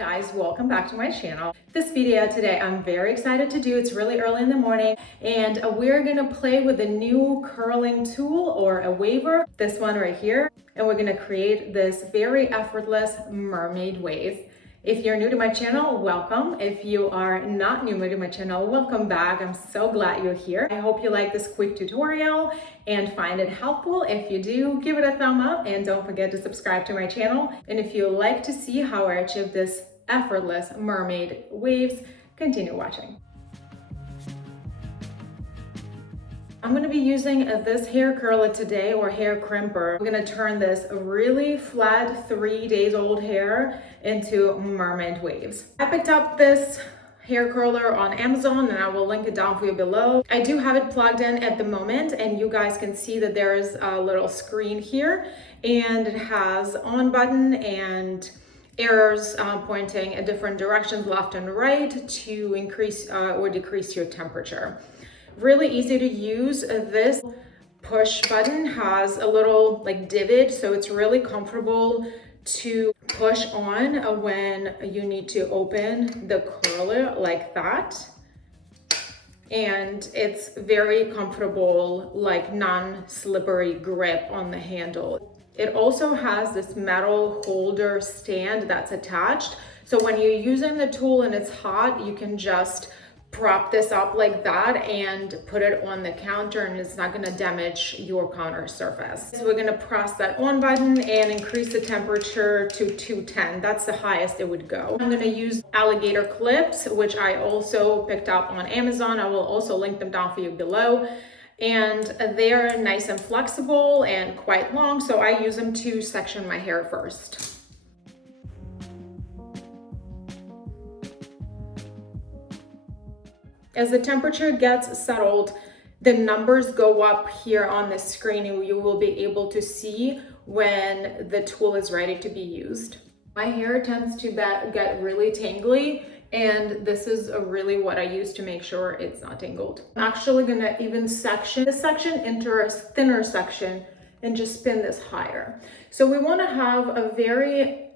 Guys, welcome back to my channel. This video today I'm very excited to do. It's really early in the morning and we're gonna play with a new curling tool or a waver, this one right here, and we're gonna create this very effortless mermaid wave. If you're new to my channel, welcome. If you are not new to my channel, welcome back. I'm so glad you're here. I hope you like this quick tutorial and find it helpful. If you do, give it a thumb up and don't forget to subscribe to my channel. And if you like to see how I achieve this effortless mermaid waves, continue watching. I'm going to be using this hair curler today, or hair crimper. I'm going to turn this really flat 3 days old hair into mermaid waves. I picked up this hair curler on Amazon and I will link it down for you below. I do have it plugged in at the moment and you guys can see that there is a little screen here and it has on button and arrows pointing in different directions, left and right, to increase or decrease your temperature. Really easy to use. This push button has a little like divot, so it's really comfortable to push on when you need to open the curler like that. And it's very comfortable, like non-slippery grip on the handle. It also has this metal holder stand that's attached. So when you're using the tool and it's hot, you can just prop this up like that and put it on the counter and it's not going to damage your counter surface. So we're going to press that on button and increase the temperature to 210. That's the highest it would go. I'm going to use alligator clips, which I also picked up on Amazon. I will also link them down for you below. And they're nice and flexible and quite long, so I use them to section my hair first. As the temperature gets settled, the numbers go up here on the screen and you will be able to see when the tool is ready to be used. My hair tends to get really tangly, and this is really what I use to make sure it's not tangled. I'm actually gonna even section this section into a thinner section and just spin this higher. So we wanna have a very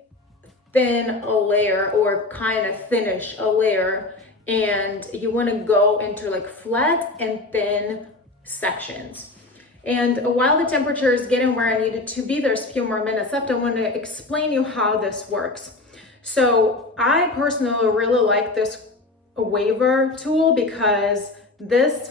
thin layer, or kind of thinnish layer, and you want to go into like flat and thin sections. And while the temperature is getting where I need it to be, there's a few more minutes left. I want to explain you how this works. So I personally really like this waver tool because this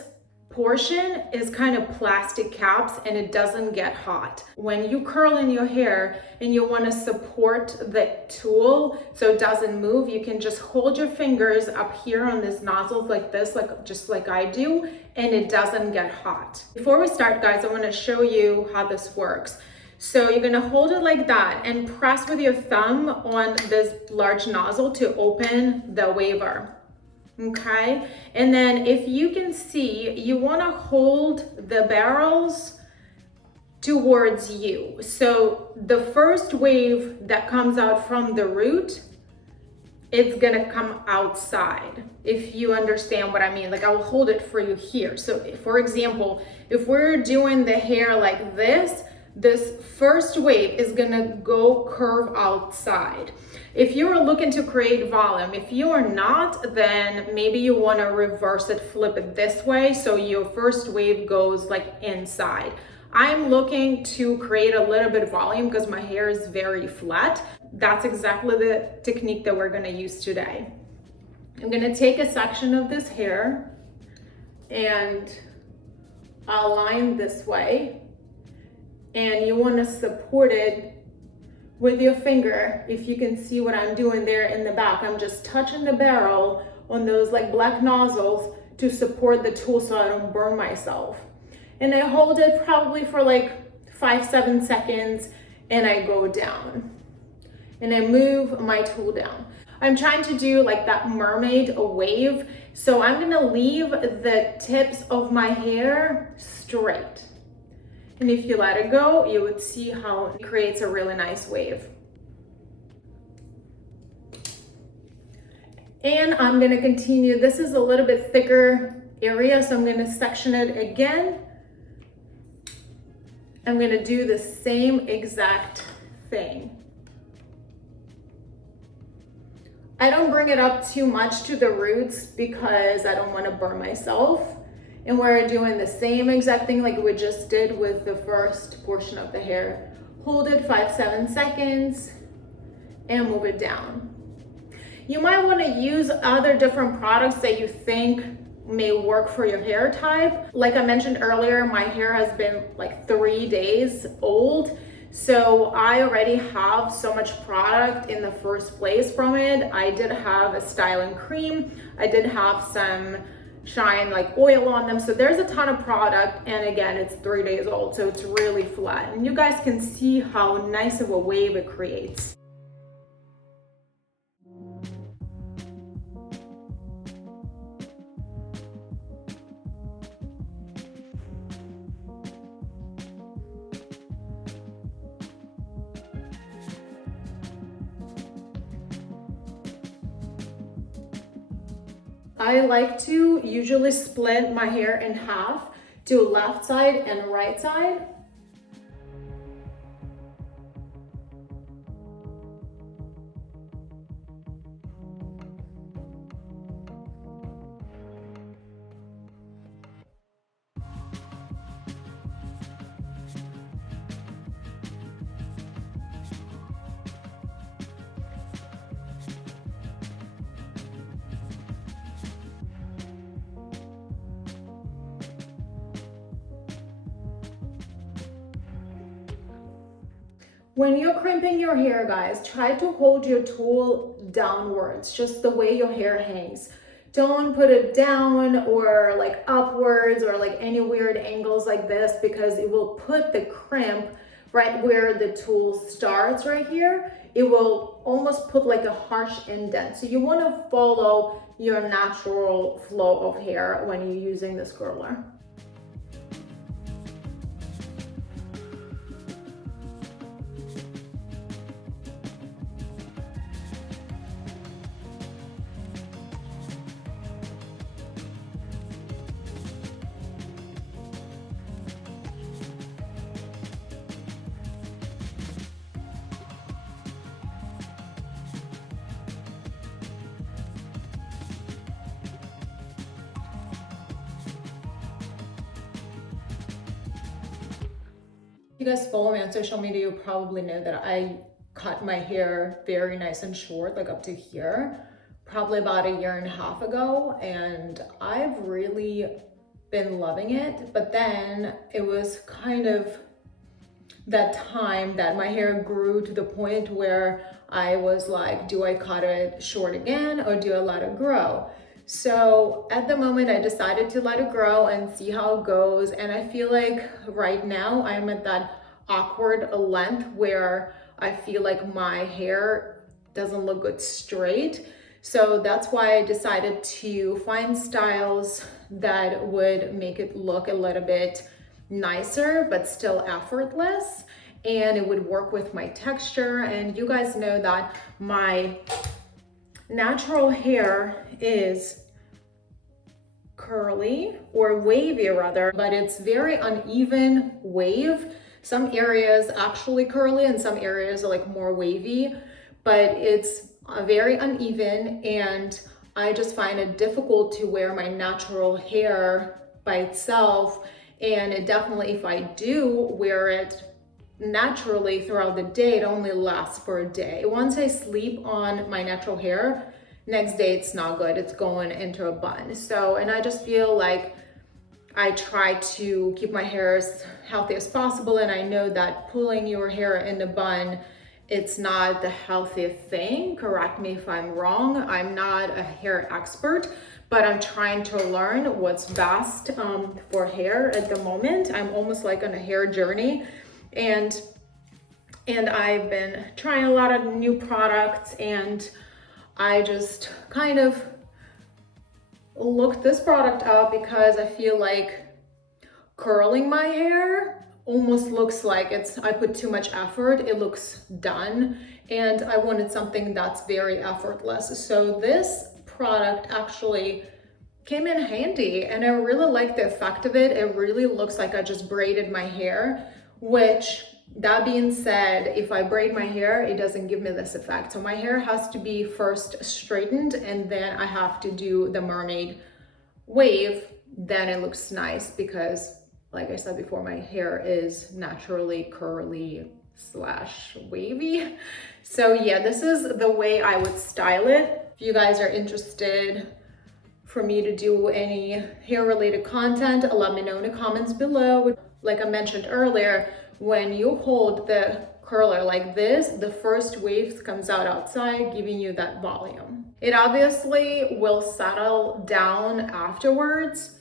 portion is kind of plastic caps and it doesn't get hot. When you curl in your hair and you want to support the tool so it doesn't move, you can just hold your fingers up here on this nozzle like this, just like I do, and it doesn't get hot. Before we start, guys, I want to show you how this works. So you're going to hold it like that and press with your thumb on this large nozzle to open the waver. Okay, and then if you can see, you want to hold the barrels towards you. So the first wave that comes out from the root, it's gonna come outside, if you understand what I mean. Like, I'll hold it for you here. So for example, if we're doing the hair like this first wave is gonna go curve outside. If you're looking to create volume, if you are not, then maybe you want to reverse it, flip it this way, so your first wave goes like inside. I'm looking to create a little bit of volume because my hair is very flat. That's exactly the technique that we're going to use today. I'm going to take a section of this hair and align this way, and you want to support it with your finger. If you can see what I'm doing there in the back, I'm just touching the barrel on those like black nozzles to support the tool so I don't burn myself. And I hold it probably for like 5-7 seconds and I go down and I move my tool down. I'm trying to do like that mermaid wave, so I'm gonna leave the tips of my hair straight. And if you let it go, you would see how it creates a really nice wave. And I'm gonna continue. This is a little bit thicker area, so I'm gonna section it again. I'm gonna do the same exact thing. I don't bring it up too much to the roots because I don't want to burn myself. And we're doing the same exact thing like we just did with the first portion of the hair. Hold it 5-7 seconds and move it down. You might want to use other different products that you think may work for your hair type. Like I mentioned earlier, my hair has been like 3 days old. So I already have so much product in the first place from it. I did have a styling cream. I did have some shine like oil on them. So there's a ton of product. And again, it's 3 days old. So it's really flat. And you guys can see how nice of a wave it creates. I like to usually split my hair in half, do left side and right side. When you're crimping your hair, guys, try to hold your tool downwards, just the way your hair hangs. Don't put it down or like upwards or like any weird angles like this, because it will put the crimp right where the tool starts right here. It will almost put like a harsh indent. So you want to follow your natural flow of hair when you're using this curler. If you guys follow me on social media, you probably know that I cut my hair very nice and short, like up to here, probably about 1.5 years ago, and I've really been loving it. But then it was kind of that time that my hair grew to the point where I was like, do I cut it short again or do I let it grow? So at the moment I decided to let it grow and see how it goes. And I feel like right now I'm at that awkward length where I feel like my hair doesn't look good straight. So that's why I decided to find styles that would make it look a little bit nicer, but still effortless. And it would work with my texture. And you guys know that my natural hair is curly or wavy rather, but it's very uneven wave. Some areas actually curly and some areas are like more wavy, but it's very uneven, and I just find it difficult to wear my natural hair by itself. And it definitely, if I do wear it naturally throughout the day, it only lasts for a day. Once I sleep on my natural hair, next day it's not good, it's going into a bun. So, and I just feel like I try to keep my hair as healthy as possible, and I know that pulling your hair in a bun, it's not the healthiest thing. Correct me if I'm wrong. I'm not a hair expert, but I'm trying to learn what's best for hair at the moment. I'm almost like on a hair journey, and I've been trying a lot of new products, and I just kind of looked this product up because I feel like curling my hair almost looks like I put too much effort. It looks done, and I wanted something that's very effortless. So this product actually came in handy, and I really like the effect of it. It really looks like I just braided my hair, which That being said, if I braid my hair, it doesn't give me this effect. So my hair has to be first straightened and then I have to do the mermaid wave. Then it looks nice because, like I said before, my hair is naturally curly slash wavy. So yeah, this is the way I would style it. If you guys are interested for me to do any hair related content, let me know in the comments below. Like I mentioned earlier, when you hold the curler like this, the first wave comes out outside, giving you that volume. It obviously will settle down afterwards,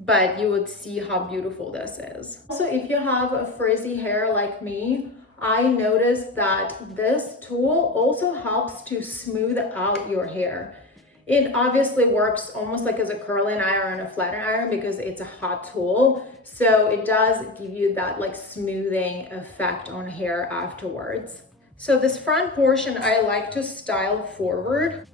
but you would see how beautiful this is. Also, if you have a frizzy hair like me, I noticed that this tool also helps to smooth out your hair. It obviously works almost like as a curling iron or a flat iron because it's a hot tool. So it does give you that like smoothing effect on hair afterwards. So this front portion, I like to style forward.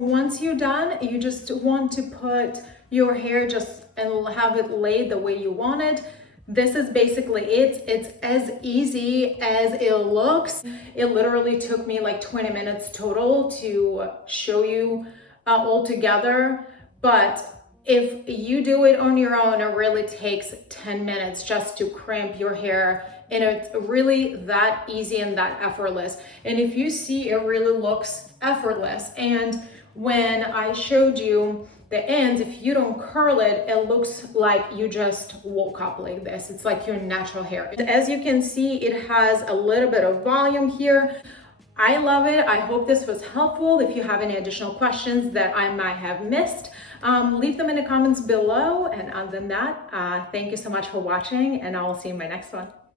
Once you're done, you just want to put your hair just and have it laid the way you want it. This is basically it. It's as easy as it looks. It literally took me like 20 minutes total to show you all together. But if you do it on your own, it really takes 10 minutes just to crimp your hair. And it's really that easy and that effortless. And if you see, it really looks effortless. And when I showed you the ends, if you don't curl it, it looks like you just woke up like this. It's like your natural hair. As you can see, it has a little bit of volume here. I love it. I hope this was helpful. If you have any additional questions that I might have missed, leave them in the comments below. And other than that, thank you so much for watching, and I will see you in my next one.